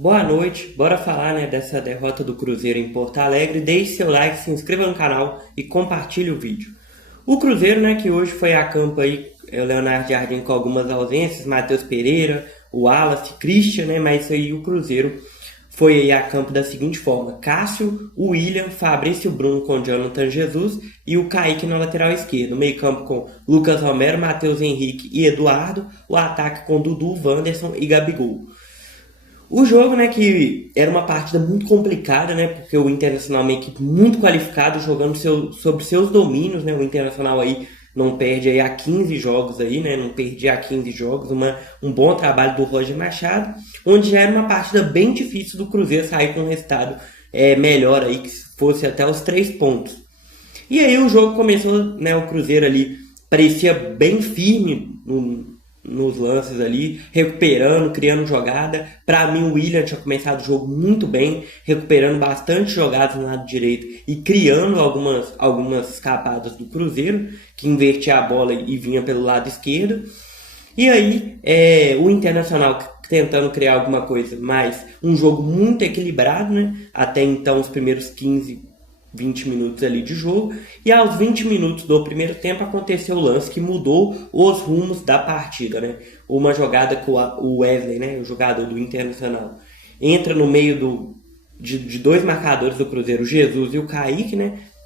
Boa noite, bora falar, dessa derrota do Cruzeiro em Porto Alegre. Deixe seu like, se inscreva no canal e compartilhe o vídeo. O Cruzeiro, que hoje foi a campo aí, o Leonardo Jardim com algumas ausências, Matheus Pereira, o Wallace, Christian, mas isso aí o Cruzeiro foi aí a campo da seguinte forma: Cássio, o William, Fabrício Bruno com Jonathan Jesus e o Kaique na lateral esquerda. O meio campo com Lucas Romero, Matheus Henrique e Eduardo. O ataque com Dudu, Wanderson e Gabigol. O jogo, que era uma partida muito complicada, porque o Internacional é uma equipe muito qualificada, jogando sobre seus domínios, O Internacional aí não perde aí há 15 jogos aí, não perdia há 15 jogos, um bom trabalho do Roger Machado, onde já era uma partida bem difícil do Cruzeiro sair com um resultado melhor aí, que fosse até os 3 pontos. E aí o jogo começou, o Cruzeiro ali parecia bem firme nos lances ali, recuperando, criando jogada. Para mim o William tinha começado o jogo muito bem, recuperando bastante jogadas no lado direito e criando algumas escapadas do Cruzeiro, que invertia a bola e vinha pelo lado esquerdo. E aí o Internacional tentando criar alguma coisa, mas um jogo muito equilibrado, até então os primeiros 20 minutos ali de jogo, e aos 20 minutos do primeiro tempo aconteceu o lance que mudou os rumos da partida, Uma jogada com o Wesley, o jogador do Internacional, entra no meio de dois marcadores do Cruzeiro, o Jesus e o Kaique,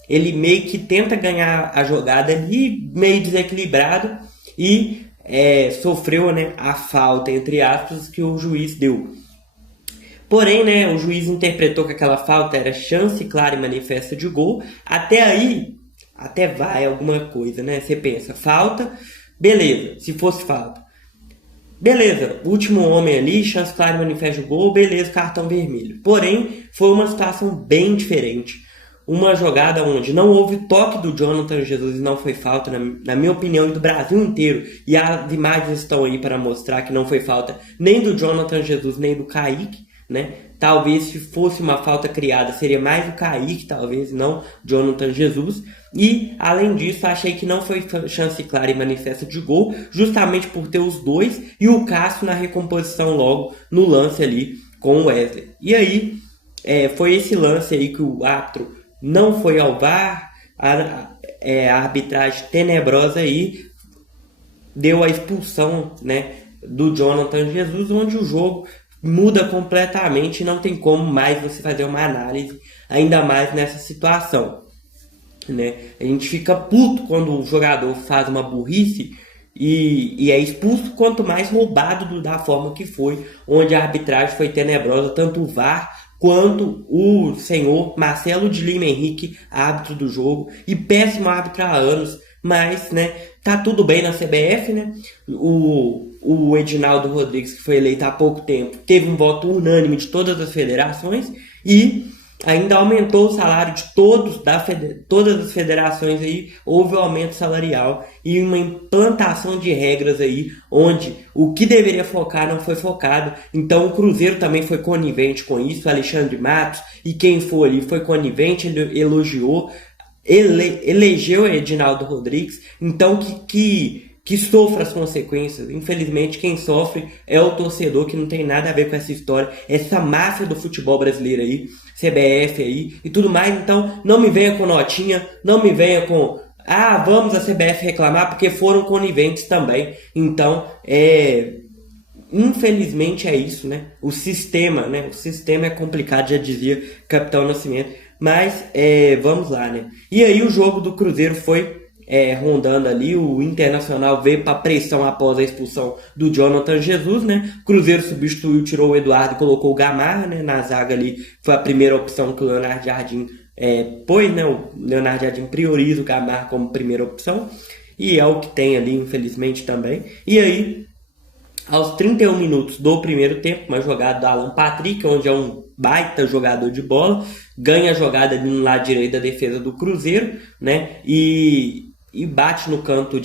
Ele meio que tenta ganhar a jogada ali, meio desequilibrado, e sofreu, a falta, entre aspas, que o juiz deu. Porém, o juiz interpretou que aquela falta era chance clara e manifesta de gol. Até aí, até vai alguma coisa, Você pensa, falta, beleza, se fosse falta. Beleza, último homem ali, chance clara e manifesta de gol, beleza, cartão vermelho. Porém, foi uma situação bem diferente. Uma jogada onde não houve toque do Jonathan Jesus e não foi falta, na minha opinião, e do Brasil inteiro. E as imagens estão aí para mostrar que não foi falta nem do Jonathan Jesus, nem do Kaique. Talvez se fosse uma falta criada seria mais o Kaique, talvez não Jonathan Jesus. E além disso, achei que não foi chance clara e manifesta de gol, justamente por ter os dois e o Cássio na recomposição logo no lance ali com o Wesley. E aí foi esse lance aí que o árbitro não foi ao VAR, a arbitragem tenebrosa aí deu a expulsão, do Jonathan Jesus, onde o jogo muda completamente e não tem como mais você fazer uma análise, ainda mais nessa situação, A gente fica puto quando o jogador faz uma burrice e é expulso, quanto mais roubado da forma que foi, onde a arbitragem foi tenebrosa, tanto o VAR quanto o senhor Marcelo de Lima Henrique, árbitro do jogo, e péssimo árbitro há anos, mas, tá tudo bem na CBF, O Edinaldo Rodrigues, que foi eleito há pouco tempo, teve um voto unânime de todas as federações e ainda aumentou o salário de todas as federações aí, houve um aumento salarial e uma implantação de regras aí, onde o que deveria focar não foi focado. Então o Cruzeiro também foi conivente com isso, Alexandre Matos e quem for ali foi conivente, ele elogiou, elegeu Edinaldo Rodrigues, então que sofra as consequências. Infelizmente, quem sofre é o torcedor, que não tem nada a ver com essa história, essa máfia do futebol brasileiro aí, CBF aí e tudo mais. Então, não me venha com notinha, não me venha com vamos a CBF reclamar, porque foram coniventes também. Então, infelizmente é isso, O sistema, O sistema é complicado, já dizia Capitão Nascimento. Mas, vamos lá, E aí o jogo do Cruzeiro foi rondando ali, o Internacional veio para pressão após a expulsão do Jonathan Jesus, Cruzeiro substituiu, tirou o Eduardo e colocou o Gamarra, na zaga ali, foi a primeira opção que o Leonardo Jardim pôs, o Leonardo Jardim prioriza o Gamarra como primeira opção, e é o que tem ali, infelizmente, também. E aí, aos 31 minutos do primeiro tempo, uma jogada do Alan Patrick, onde é um baita jogador de bola, ganha a jogada ali no lado direito da defesa do Cruzeiro, e bate no canto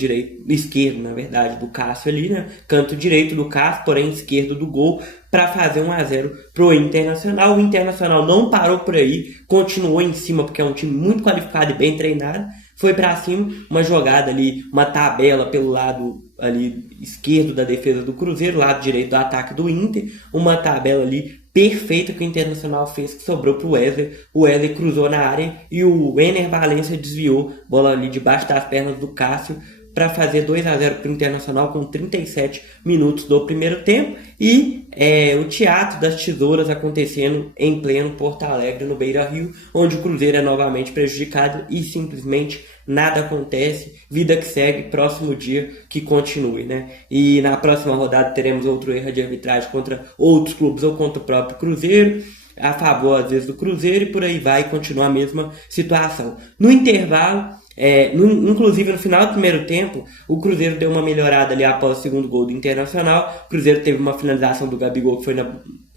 esquerdo, na verdade, do Cássio ali, Canto direito do Cássio, porém esquerdo do gol, para fazer 1-0 pro Internacional. O Internacional não parou por aí, continuou em cima, porque é um time muito qualificado e bem treinado, foi para cima, uma jogada ali, uma tabela pelo lado ali esquerdo da defesa do Cruzeiro, lado direito do ataque do Inter, uma tabela ali perfeita que o Internacional fez, que sobrou pro Wesley. O Wesley cruzou na área e o Ener Valencia desviou, bola ali debaixo das pernas do Cássio, para fazer 2-0 para o Internacional com 37 minutos do primeiro tempo. E o teatro das tesouras acontecendo em pleno Porto Alegre, no Beira-Rio, onde o Cruzeiro é novamente prejudicado e simplesmente nada acontece. Vida que segue, próximo dia que continue, né? E na próxima rodada teremos outro erro de arbitragem contra outros clubes ou contra o próprio Cruzeiro, a favor às vezes do Cruzeiro, e por aí vai, continua a mesma situação. No intervalo, inclusive no final do primeiro tempo, o Cruzeiro deu uma melhorada ali após o segundo gol do Internacional. O Cruzeiro teve uma finalização do Gabigol que foi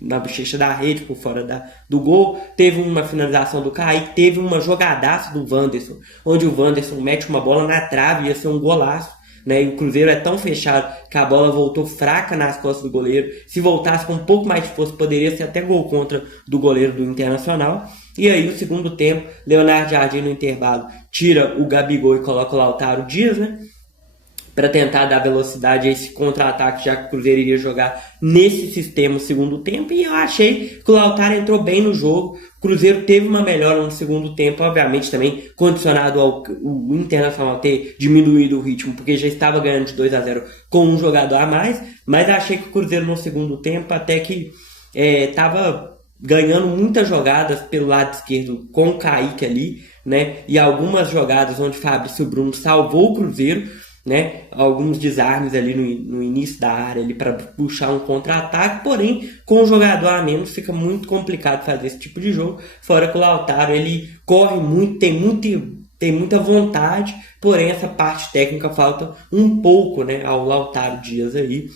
na bochecha da rede, por fora do gol. Teve uma finalização do Kaique, teve uma jogadaça do Wanderson, onde o Wanderson mete uma bola na trave, ia ser um golaço, né? E o Cruzeiro é tão fechado que a bola voltou fraca nas costas do goleiro. Se voltasse com um pouco mais de força, poderia ser até gol contra do goleiro do Internacional. E aí o segundo tempo, Leonardo Jardim no intervalo tira o Gabigol e coloca o Lautaro Dias, né, para tentar dar velocidade a esse contra-ataque, já que o Cruzeiro iria jogar nesse sistema no segundo tempo. E eu achei que o Lautaro entrou bem no jogo. O Cruzeiro teve uma melhora no segundo tempo, obviamente também condicionado ao o Internacional ter diminuído o ritmo, porque já estava ganhando de 2-0 com um jogador a mais. Mas achei que o Cruzeiro no segundo tempo até que estava ganhando muitas jogadas pelo lado esquerdo com o Kaique ali, né? E algumas jogadas onde Fabrício Bruno salvou o Cruzeiro, né? Alguns desarmes ali no início da área ali para puxar um contra-ataque, porém com um jogador a menos fica muito complicado fazer esse tipo de jogo. Fora que o Lautaro, ele corre muito, tem muita vontade, porém essa parte técnica falta um pouco, né, ao Lautaro Dias aí.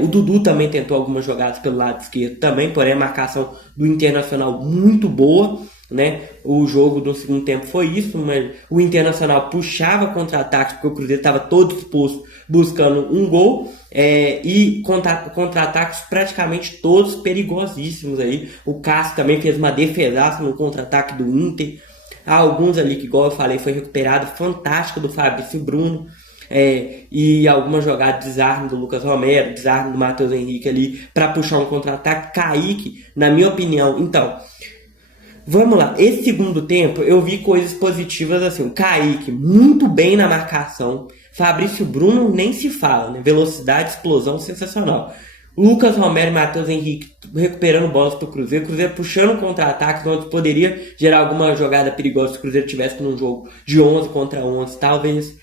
O Dudu também tentou algumas jogadas pelo lado esquerdo também, porém a marcação do Internacional muito boa, né? O jogo do segundo tempo foi isso, mas o Internacional puxava contra-ataques porque o Cruzeiro estava todo disposto buscando um gol, e contra-ataques praticamente todos perigosíssimos aí. O Cássio também fez uma defesaça no contra-ataque do Inter. Há alguns ali que, igual eu falei, foi recuperado fantástico do Fabrício Bruno. E alguma jogada de desarme do Lucas Romero, desarme do Matheus Henrique ali para puxar um contra-ataque. Kaique, na minha opinião, então, vamos lá, esse segundo tempo eu vi coisas positivas assim. O Kaique muito bem na marcação, Fabrício Bruno nem se fala, né? Velocidade, explosão sensacional. Lucas Romero e Matheus Henrique recuperando bolas para o Cruzeiro puxando contra-ataques onde poderia gerar alguma jogada perigosa se o Cruzeiro tivesse num jogo de 11 contra 11, talvez.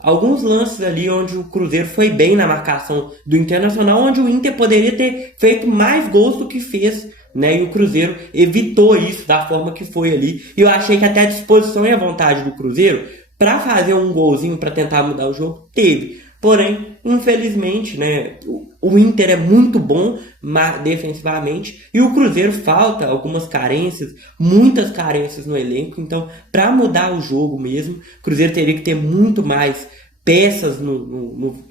Alguns lances ali onde o Cruzeiro foi bem na marcação do Internacional, onde o Inter poderia ter feito mais gols do que fez, né? E o Cruzeiro evitou isso da forma que foi ali. E eu achei que até a disposição e a vontade do Cruzeiro para fazer um golzinho para tentar mudar o jogo teve. Porém, infelizmente, né, o Inter é muito bom defensivamente e o Cruzeiro falta algumas carências, muitas carências no elenco. Então, para mudar o jogo mesmo, o Cruzeiro teria que ter muito mais peças no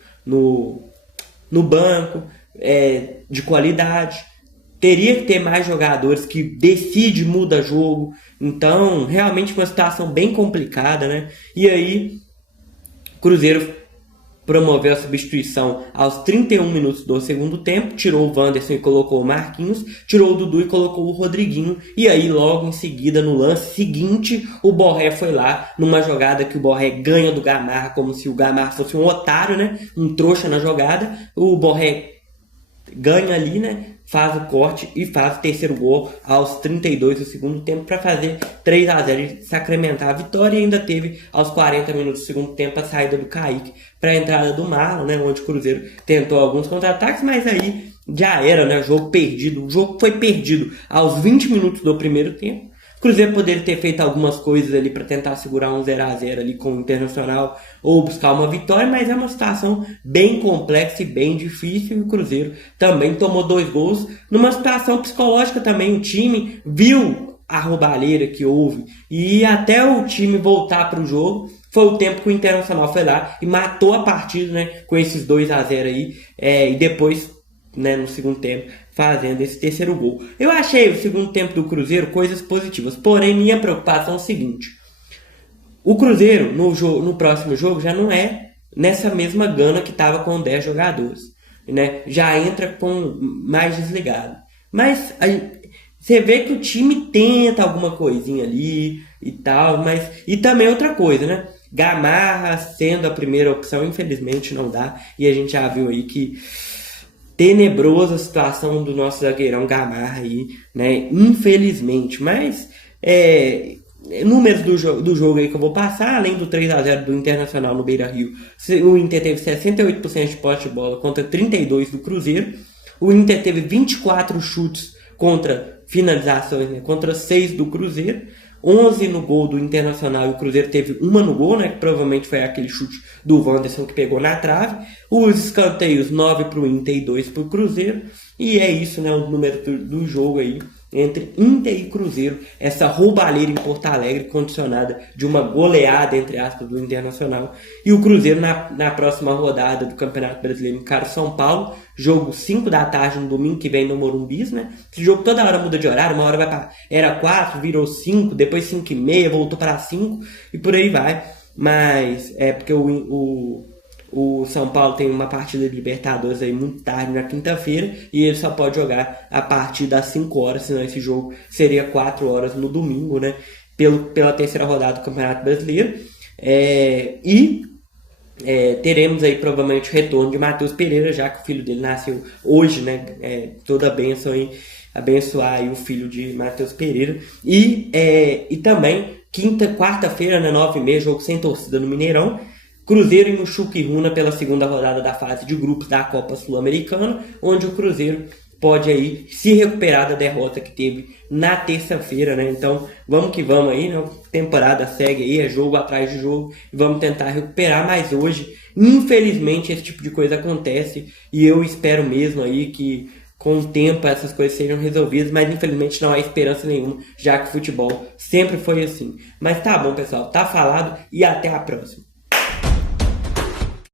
banco, de qualidade. Teria que ter mais jogadores que decidem, muda jogo. Então, realmente uma situação bem complicada, né? E aí, o Cruzeiro promoveu a substituição aos 31 minutos do segundo tempo, tirou o Wanderson e colocou o Marquinhos, tirou o Dudu e colocou o Rodriguinho, e aí logo em seguida, no lance seguinte, o Borré foi lá, numa jogada que o Borré ganha do Gamarra, como se o Gamarra fosse um otário, né, um trouxa na jogada. O Borré ganha ali, né, faz o corte e faz o terceiro gol aos 32 do segundo tempo para fazer 3-0 e sacramentar a vitória. E ainda teve aos 40 minutos do segundo tempo a saída do Kaique para a entrada do Marlon, né, onde o Cruzeiro tentou alguns contra-ataques, mas aí já era, né, jogo perdido. O jogo foi perdido aos 20 minutos do primeiro tempo. O Cruzeiro poderia ter feito algumas coisas ali para tentar segurar um 0-0 ali com o Internacional ou buscar uma vitória, mas é uma situação bem complexa e bem difícil. E o Cruzeiro também tomou 2 gols numa situação psicológica também. O time viu a roubalheira que houve e até o time voltar para o jogo foi o tempo que o Internacional foi lá e matou a partida, né, com esses 2-0 aí, e depois, né, no segundo tempo, fazendo esse terceiro gol. Eu achei o segundo tempo do Cruzeiro coisas positivas, porém minha preocupação é o seguinte: o Cruzeiro no próximo jogo já não é nessa mesma gana que estava com 10 jogadores, né? Já entra com mais desligado. Mas você vê que o time tenta alguma coisinha ali e tal, mas... E também outra coisa, né? Gamarra sendo a primeira opção, infelizmente não dá. E a gente já viu aí que tenebrosa a situação do nosso zagueirão Gamarra aí, né? Infelizmente. Mas, números do jogo aí que eu vou passar, além do 3-0 do Internacional no Beira-Rio, o Inter teve 68% de posse de bola contra 32% do Cruzeiro. O Inter teve 24 chutes contra finalizações, né, contra 6 do Cruzeiro, 11 no gol do Internacional e o Cruzeiro teve uma no gol, né, que provavelmente foi aquele chute do Wanderson que pegou na trave. Os escanteios 9 para o Inter e 2 para o Cruzeiro. E é isso, né, o número do jogo aí entre Inter e Cruzeiro, essa roubalheira em Porto Alegre, condicionada de uma goleada, entre aspas, do Internacional. E o Cruzeiro na próxima rodada do Campeonato Brasileiro encara o São Paulo, jogo 5 da tarde no domingo que vem no Morumbi, né? Esse jogo toda hora muda de horário, uma hora vai para... Era 4, virou 5, depois 5:30, voltou para 5 e por aí vai. Mas é porque o São Paulo tem uma partida de Libertadores aí muito tarde na quinta-feira e ele só pode jogar a partir das 5 horas, senão esse jogo seria 4 horas no domingo, né? Pela terceira rodada do Campeonato Brasileiro. Teremos aí provavelmente o retorno de Matheus Pereira, já que o filho dele nasceu hoje, né? Toda a bênção aí, abençoar aí o filho de Matheus Pereira. E também, quarta-feira, né, 9:30, jogo sem torcida no Mineirão. Cruzeiro e Muxuquiruna pela segunda rodada da fase de grupos da Copa Sul-Americana, onde o Cruzeiro pode aí se recuperar da derrota que teve na terça-feira, né? Então, vamos que vamos aí, né? A temporada segue aí, é jogo atrás de jogo, e vamos tentar recuperar, mas hoje, infelizmente, esse tipo de coisa acontece, e eu espero mesmo aí que com o tempo essas coisas sejam resolvidas, mas infelizmente não há esperança nenhuma, já que o futebol sempre foi assim. Mas tá bom, pessoal, tá falado, e até a próxima.